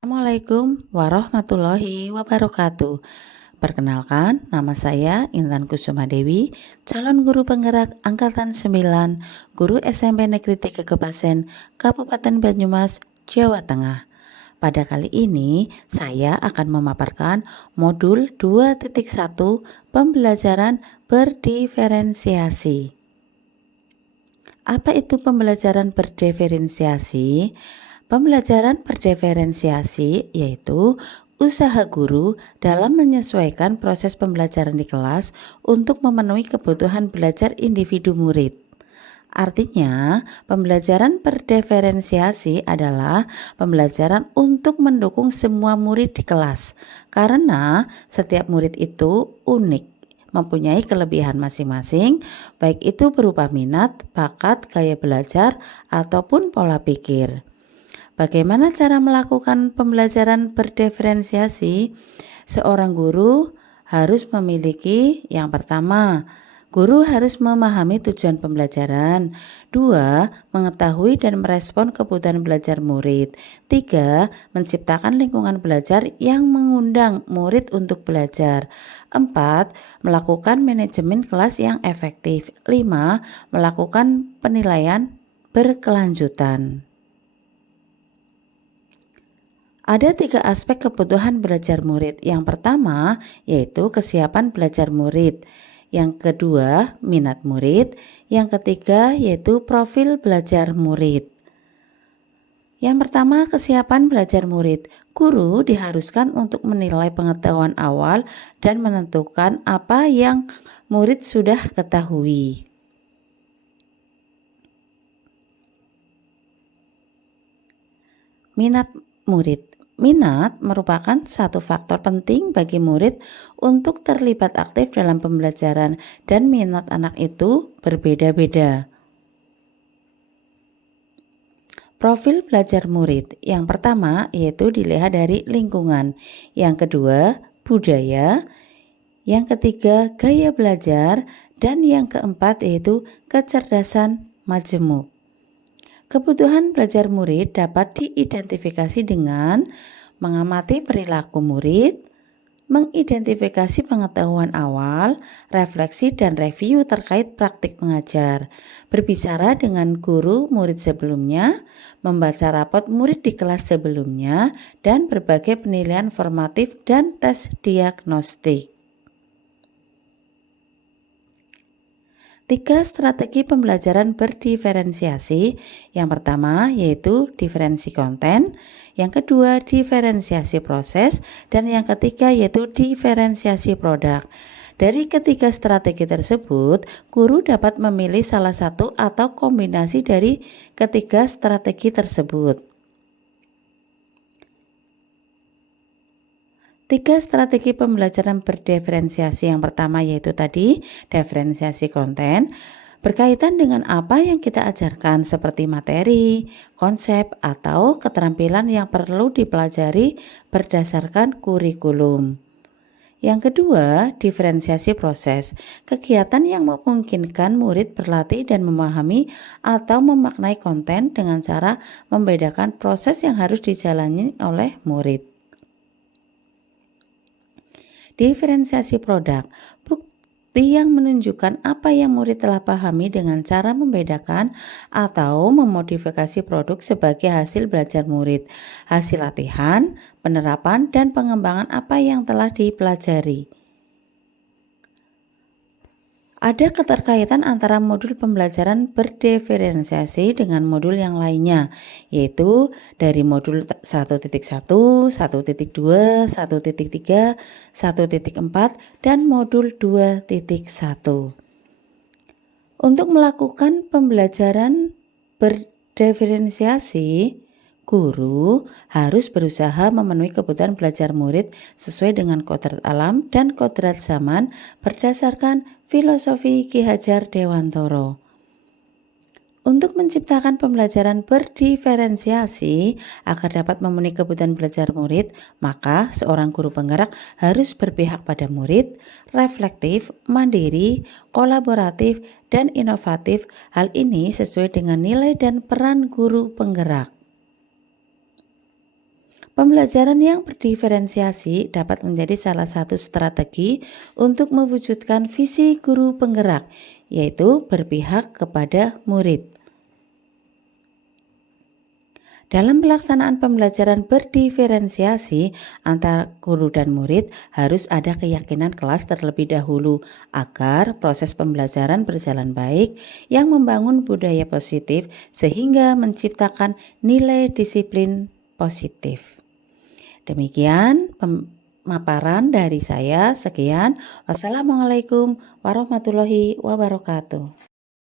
Assalamualaikum warahmatullahi wabarakatuh. Perkenalkan, nama saya Intan Kusuma Dewi, calon guru penggerak Angkatan 9, guru SMP Negeri 3 Kebasen, Kabupaten Banyumas, Jawa Tengah. Pada kali ini, saya akan memaparkan modul 2.1 pembelajaran berdiferensiasi. Apa itu pembelajaran berdiferensiasi? Pembelajaran berdiferensiasi yaitu usaha guru dalam menyesuaikan proses pembelajaran di kelas untuk memenuhi kebutuhan belajar individu murid. Artinya, pembelajaran berdiferensiasi adalah pembelajaran untuk mendukung semua murid di kelas, karena setiap murid itu unik, mempunyai kelebihan masing-masing, baik itu berupa minat, bakat, gaya belajar, ataupun pola pikir. Bagaimana cara melakukan pembelajaran berdiferensiasi? Seorang guru harus memiliki yang pertama, guru harus memahami tujuan pembelajaran. 2. Mengetahui dan merespon kebutuhan belajar murid. 3. Menciptakan lingkungan belajar yang mengundang murid untuk belajar. 4. Melakukan manajemen kelas yang efektif. 5. Melakukan penilaian berkelanjutan. Ada 3 aspek kebutuhan belajar murid. Yang pertama yaitu kesiapan belajar murid. Yang kedua minat murid. Yang ketiga yaitu profil belajar murid. Yang pertama kesiapan belajar murid. Guru diharuskan untuk menilai pengetahuan awal dan menentukan apa yang murid sudah ketahui. Minat murid. Minat merupakan suatu faktor penting bagi murid untuk terlibat aktif dalam pembelajaran, dan minat anak itu berbeda-beda. Profil belajar murid. Yang pertama yaitu dilihat dari lingkungan. Yang kedua, budaya. Yang ketiga, gaya belajar. Dan yang keempat yaitu kecerdasan majemuk. Kebutuhan belajar murid dapat diidentifikasi dengan mengamati perilaku murid, mengidentifikasi pengetahuan awal, refleksi dan review terkait praktik mengajar, berbicara dengan guru murid sebelumnya, membaca rapot murid di kelas sebelumnya, dan berbagai penilaian formatif dan tes diagnostik. 3 strategi pembelajaran berdiferensiasi. Yang pertama yaitu diferensi konten, yang kedua diferensiasi proses, dan yang ketiga yaitu diferensiasi produk. Dari ketiga strategi tersebut, guru dapat memilih salah satu atau kombinasi dari ketiga strategi tersebut. 3 strategi pembelajaran berdiferensiasi. Yang pertama yaitu tadi diferensiasi konten, berkaitan dengan apa yang kita ajarkan seperti materi, konsep, atau keterampilan yang perlu dipelajari berdasarkan kurikulum. Yang kedua, diferensiasi proses, kegiatan yang memungkinkan murid berlatih dan memahami atau memaknai konten dengan cara membedakan proses yang harus dijalani oleh murid. Diferensiasi produk, bukti yang menunjukkan apa yang murid telah pahami dengan cara membedakan atau memodifikasi produk sebagai hasil belajar murid, hasil latihan, penerapan, dan pengembangan apa yang telah dipelajari. Ada keterkaitan antara modul pembelajaran berdiferensiasi dengan modul yang lainnya, yaitu dari modul 1.1, 1.2, 1.3, 1.4, dan modul 2.1. Untuk melakukan pembelajaran berdiferensiasi, guru harus berusaha memenuhi kebutuhan belajar murid sesuai dengan kodrat alam dan kodrat zaman berdasarkan filosofi Ki Hajar Dewantoro. Untuk menciptakan pembelajaran berdiferensiasi agar dapat memenuhi kebutuhan belajar murid, maka seorang guru penggerak harus berpihak pada murid, reflektif, mandiri, kolaboratif, dan inovatif. Hal ini sesuai dengan nilai dan peran guru penggerak. Pembelajaran yang berdiferensiasi dapat menjadi salah satu strategi untuk mewujudkan visi guru penggerak, yaitu berpihak kepada murid. Dalam pelaksanaan pembelajaran berdiferensiasi antara guru dan murid harus ada keyakinan kelas terlebih dahulu agar proses pembelajaran berjalan baik yang membangun budaya positif sehingga menciptakan nilai disiplin positif. Demikian pemaparan dari saya. Sekian. Wassalamualaikum warahmatullahi wabarakatuh.